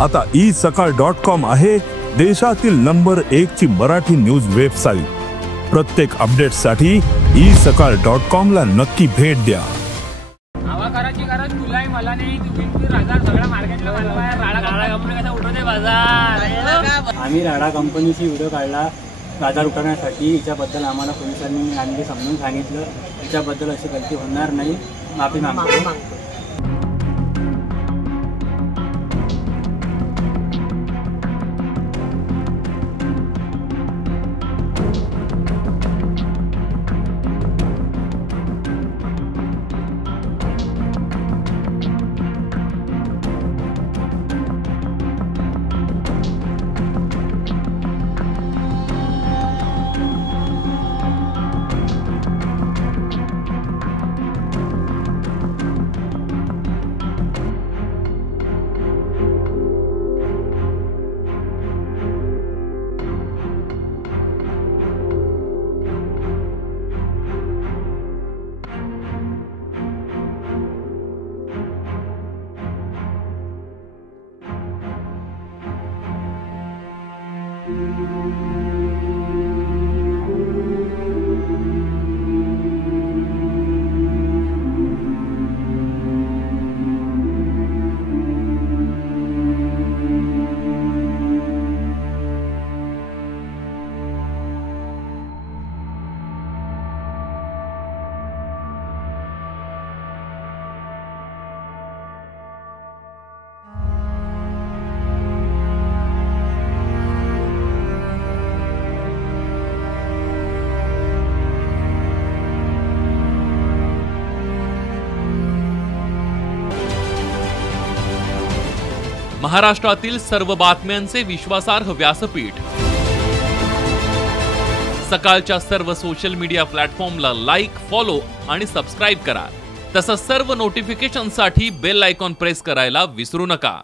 आता isakal.com आहे देशातील नंबर 1 ची मराठी न्यूज वेबसाईट। प्रत्येक अपडेटसाठी isakal.com ला नक्की भेट द्या। आवाकाराची गरज तुलाही मला नाही, तू बिनपूर राजा सगळा मार्केटला मालवा राडा कंपनी कसा उठवते बाजार। आम्ही राडा कंपनीची व्हिडिओ काढला बाजार उठवण्यासाठी। याच्याबद्दल आम्हाला पोलिसांनी आणखी समजून सांगितलं, याच्याबद्दल अशी गलती होणार नाही, माफी मागतो। महाराष्ट्रातील सर्व बातम्यांचे विश्वासार्ह व्यासपीठ। सकाळच्या सर्व सोशल मीडिया प्लॅटफॉर्मला लाईक, फॉलो आणि सबस्क्राईब करा। तसंच सर्व नोटिफिकेशनसाठी बेल आयकॉन प्रेस करायला विसरू नका।